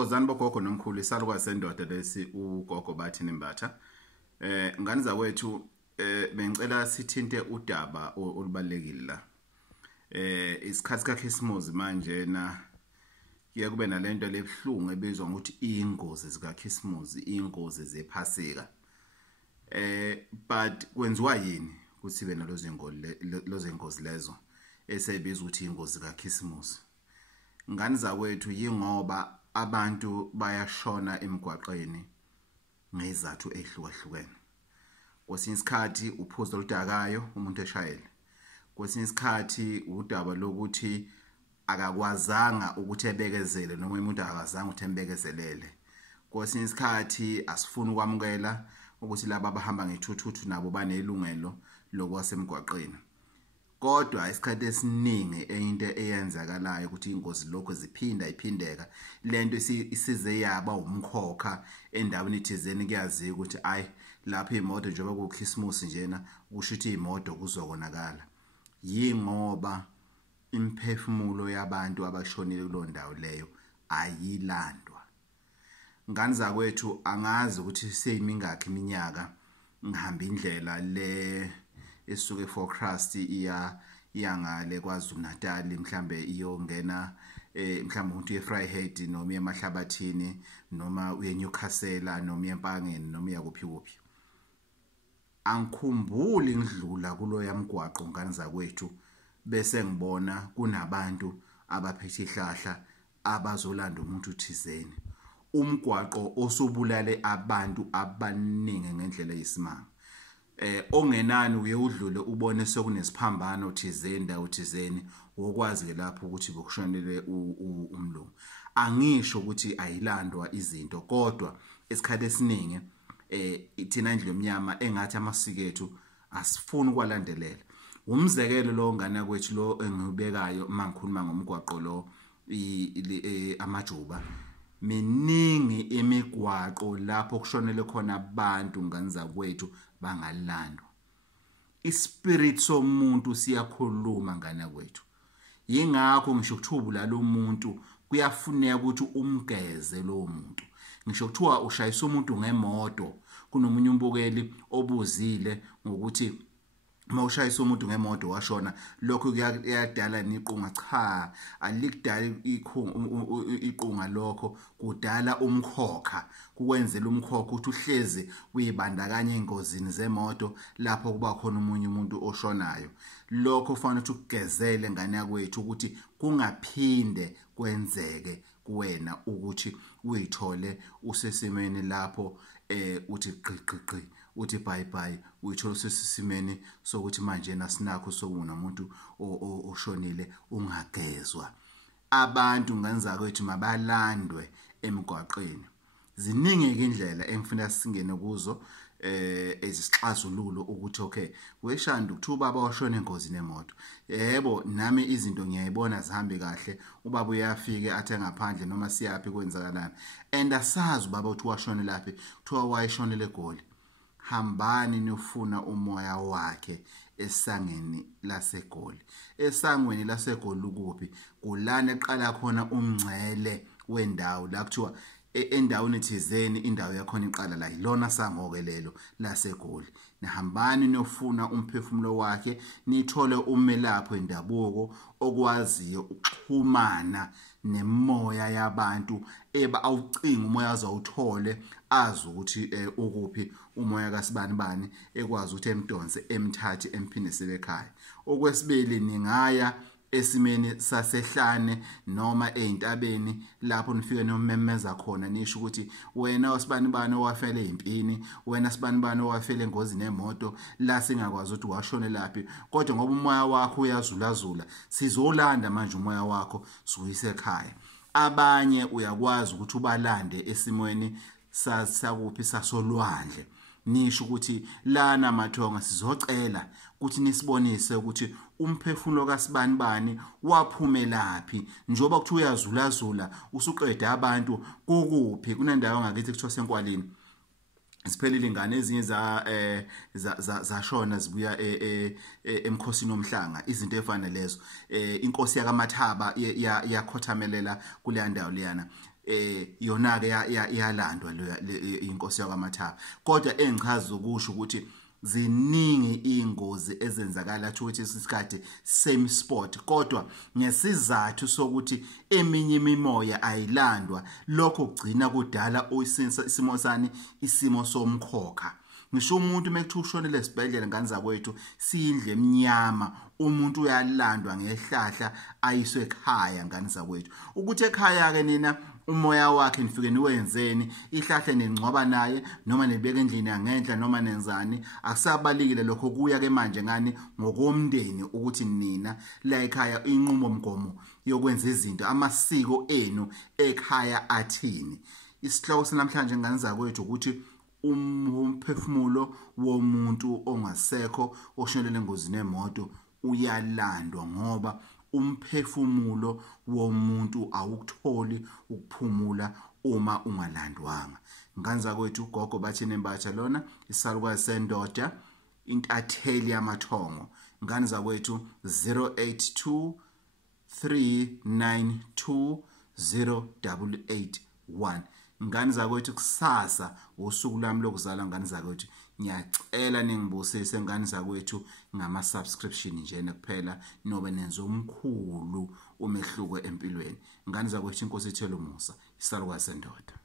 Thokozani bogogo nomkhulu isalukazi sendoda lesi ugogo bathi nimbatha. Ngani zawethu bengicela sithinte udaba olubalekile la. Isikhathi kaKhisimusi manje na kuye kube nalento lebhlungu ebizwa ngokuthi ingozi zikaKhisimusi, ingozi zephasika. But kwenziwa yini ukuthi be nalozo ingozi lezo esebizwa ukuthi ingozi kaKhisimusi? Ngani zawethu yingoba abantu bayashona emgwaqeni ngezathu ehlukahlukene. Kwesinye isikhathi uphuzo oludakayo umuntu eshayele. Kwesinye isikhathi udaba lokuthi akakwazanga ukuthi ebekezele noma umuntu akazange ukuthi embekezelele. Kwesinye isikhathi asifuni ukwamukela ukuthi laba abahamba ngethuthuthu nabo banelungelo lokwasemgwaqeni. Kodwa isikhathi esiningi into eyenzakalayo ukuthi ingozi lokho iphindeka lento isize yaba umkhokha endaweni thizeni kuyaziwa ukuthi ayi lapha imoto njengoba kuKhisimusi njena kusho ukuthi imoto kuzokonakala. Yingoba imphefumulo yabantu abashonile kulo ndawo leyo ayilandwa. Ngani zakwethu angazi ukuthi seyimingakhi iminyaka ngihamba indlela le esuke for Christ iyangale kwaZulu Natal mhlambe iyongena mhlambe umuntu eFryhead noma eMahlabathini noma uyeNewcastle noma eMpangeni noma yakuphi kuphi. Angikhumbuli ngidlula kulo yamgwaqo ngani zakwethu bese ngibona kunabantu abaphethe ihlahla abazolanda umuntu thizeni. Umgwaqo osubulale abantu abaningi ngendlela yesimanga. Ongenani uye udlule ubone sokunesiphambano thizeni ndawo thizeni wokwazi ke lapho ukuthi bokushonele umlungu. Angisho ukuthi ayilandwa izinto kodwa esikhathi esiningi ithina indlu emnyama engathi amasiko ethu asifuni ukwalandelela. Umzekelo lo ngana kwethu lo engibekayo mangikhuluma ngomgwaqo lo amajuba. Miningi imigwaqo lapho kushonele khona abantu ngani zakwethu bangalandwa. Ispirit somuntu siyakhuluma ngana kwethu. Yingakho ngisho kuthubu la lo muntu kuyafuneka ukuthi umgeze lo muntu. Ngisho kuthiwa ushayisa umuntu ngemoto kunomunye umbukeli obuzile ngokuthi mawushayisa umuntu ngemoto washona lokho kuyadala niqunga. Cha, alikudala iqunga lokho kudala umkhokha. Kuwenzela umkhokha ukuthi uhlezi uyibandakanye engozini zemoto lapho kuba khona umunye umuntu oshonayo. Lokho kufanele ukuthi ukugezele ngane yakwethu ukuthi kungaphinde kwenzeke kuwena ukuthi uyithole usesimeni lapho uthi gqigqigqi uthi bye bye uyithola usesimeni sokuthi manje nasinakho sokunomuntu oshonile ungagezwa. Abantu ngenza kwethu mabalandwe emgwaqeni. Ziningi indlela engifuna singene kuzo ezisixazululo ukuthi okay weshanda ukuthi ubaba washona engozini emoto. Yebo nami izinto ngiyayibona zihambe kahle. Ubaba uyafika athe ngaphandle noma siyapi kwenzakalana and asazi ubaba uthi washona laphi kuthiwa wayeshonele eGoli. Hambani nifuna umoya wakhe esangeni laseGoli. Esangweni laseGoli ukuphi? Kulana eqala khona umngcele wendawo la kuthiwa endaweni thizeni indawo yakhona iqala la ilona sangokelelo laseGoli. Nihambani nofuna umphefumulo wakhe nithole umelapho endabuko okwaziyo ukuxhumana nemoya yabantu awucinga umoya azawuthole azi ukuthi ukuphi umoya kasibani bani ekwazi ukuthi emdonse emthathi emphindisele ekhaya. Okwesibili ningaya esimeni sasehlane noma eintabeni lapho nifike nomemeza khona nisho ukuthi wena wasibani bani owafele impini, wena sibani bani owafele engozini nemoto la singakwazi ukuthi washone laphi kodwa ngoba umoya wakho uyazulazula sizolanda manje umoya wakho suyise ekhaya. Abanye uyakwazi ukuthi ubalande esimweni sakuphi sasolwandle nisho ukuthi lana mathonga sizocela ukuthi nisibonise ukuthi umphefumulo kasibani bani waphumelaphi njoba kuthi uyazulazula usuqeda abantu kukuphi kunendawo ngakithi kuthiwa senkwalini. Siphelile ingane ezinye zashona zibuya emkhosini omhlanga izinto efana lezo. Inkosi yakaMathaba yakhothamelela kule ndawo leyana. yona ke yalandwa inkosi yakwaMathaba kodwa engichaza ukusho ukuthi ziningi ingozi ezenzakala ukuthi isikhathi same spot kodwa ngesizathu sokuthi eminye imimoya ayilandwa lokho kugcina kudala isimo sani isimo somkhokha ngisho umuntu mekuthiwa ushonele esibhedlela ngani zakwethu siyindle eminyama umuntu uyalandwa ngehlahla ayiswe ekhaya ngani zakwethu ukuthi ekhaya ke nina umoya wakhe nifike niwenzeni ihlahla nengcwaba naye noma nebeka endlini yangenhla noma nenzani akusabalekile lokho kuya ke manje ngani ngokomndeni ukuthi nina la ekhaya inqumo mgomo yokwenza izinto amasiko enu ekhaya athini isihloko namhlanje ngani zakwethu ukuthi umphefumulo womuntu ongasekho oshonele engozini yemoto uyalandwa ngoba umphefumulo womuntu awukutholi ukuphumula uma ungalandwanga ngani zakwethu gogo bathi nembatsha lona isalukazi sendoda intatheli yamathongo ngani zakwethu 082 392 0881 ngani zakwethu kusasa usuku lami lokuzalwa ngani zakwethu ngiyacela ningibusise ngani zakwethu ngama subscription njena kuphela nobe nenze umkhulu umehluko empilweni ngani zakwethu inkosi ithela umusa isalukazi sendoda